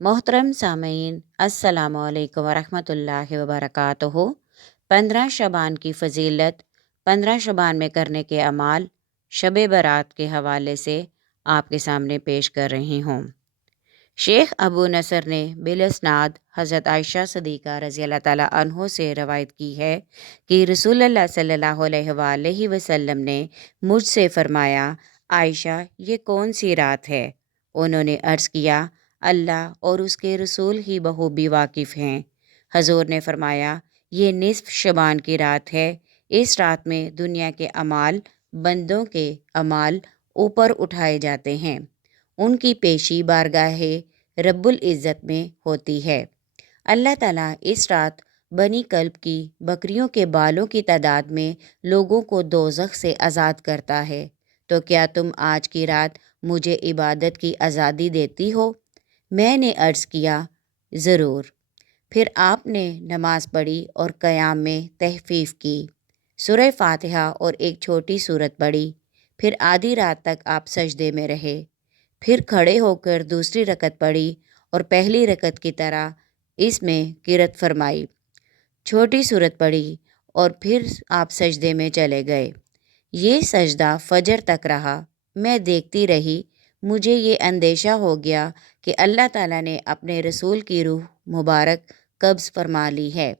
मोहतरम सामीन, अस्सलामु अलैकुम वरहमतुल्लाहि वबरकातुहू। 15 शबान की फ़जीलत, 15 शबान में करने के अमाल, शब बारात के हवाले से आपके सामने पेश कर रही हूँ। शेख अबू नसर ने बिलस्नाद हज़रत आयशा सदीक़ा रज़ी अल्लाह ताला अन्हो से रवायत की है कि रसूलुल्लाह सल्लल्लाहु अलैहि वसल्लम ने मुझसे फ़रमाया, आयशा ये कौन सी रात है? उन्होंने अर्ज़ किया, अल्लाह और उसके रसूल ही बखूबी वाकिफ़ हैं। हजूर ने फ़रमाया, ये निस्फ़ शबान की रात है। इस रात में दुनिया के अमाल, बंदों के अमाल ऊपर उठाए जाते हैं, उनकी पेशी बारगाहे रब्बुल इज़्ज़त में होती है। अल्लाह ताला इस रात बनी कल्ब की बकरियों के बालों की तादाद में लोगों को दोज़ख से आज़ाद करता है। तो क्या तुम आज की रात मुझे इबादत की आज़ादी देती हो? मैंने अर्ज़ किया, ज़रूर। फिर आपने नमाज पढ़ी और क़याम में तहफ़ीफ़ की, सूरह फ़ातिहा और एक छोटी सूरत पढ़ी। फिर आधी रात तक आप सजदे में रहे। फिर खड़े होकर दूसरी रकत पढ़ी और पहली रकत की तरह इसमें क़िरात फरमाई, छोटी सूरत पढ़ी और फिर आप सजदे में चले गए। ये सजदा फ़जर तक रहा। मैं देखती रही। मुझे ये अंदेशा हो गया कि अल्लाह ताला ने अपने रसूल की रूह मुबारक कब्ज़ फरमा ली है।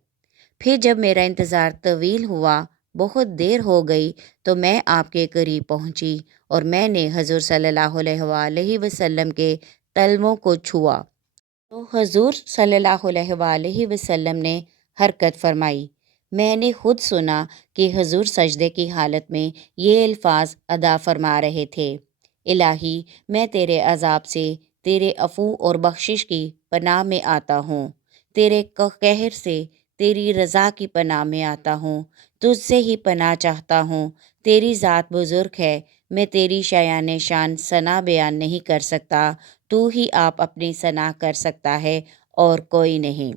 फिर जब मेरा इंतज़ार तवील हुआ, बहुत देर हो गई, तो मैं आपके करीब पहुंची और मैंने हजूर सल्लल्लाहु अलैहि वसल्लम के तलवों को छुआ तो हजूर सल्लल्लाहु अलैहि वसल्लम ने हरकत फरमाई। मैंने खुद सुना कि हजूर सजदे की हालत में ये अल्फाज अदा फरमा रहे थे, इलाही मैं तेरे अजाब से, तेरे अफ़ू और बख्शिश की पनाह में आता हूँ, तेरे कहर से तेरी रज़ा की पनाह में आता हूँ, तुझसे ही पनाह चाहता हूँ। तेरी ज़ात बुज़ुर्ग है, मैं तेरी शायान शान सना बयान नहीं कर सकता। तू ही आप अपनी सना कर सकता है और कोई नहीं।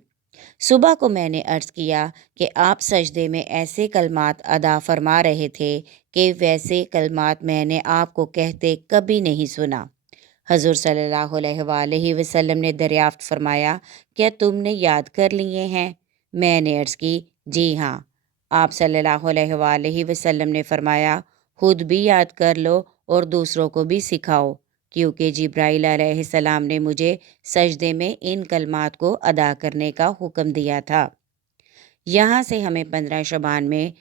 सुबह को मैंने अर्ज़ किया कि आप सजदे में ऐसे कलमात अदा फरमा रहे थे कि वैसे कलमात मैंने आपको कहते कभी नहीं सुना। हजूर सल्लल्लाहु अलैहि वसल्लम ने दरियाफ्त फरमाया, क्या तुमने याद कर लिए हैं? मैंने अर्ज़ की, जी हाँ। आप सल्लल्लाहु अलैहि वसल्लम ने फरमाया, खुद भी याद कर लो और दूसरों को भी सिखाओ, क्योंकि जिब्राइल अलैहिस्सलाम ने मुझे सजदे में इन कलमात को अदा करने का हुक्म दिया था। यहाँ से हमें 15 शबान में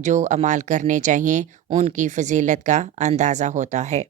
जो अमाल करने चाहिए उनकी फ़जीलत का अंदाज़ा होता है।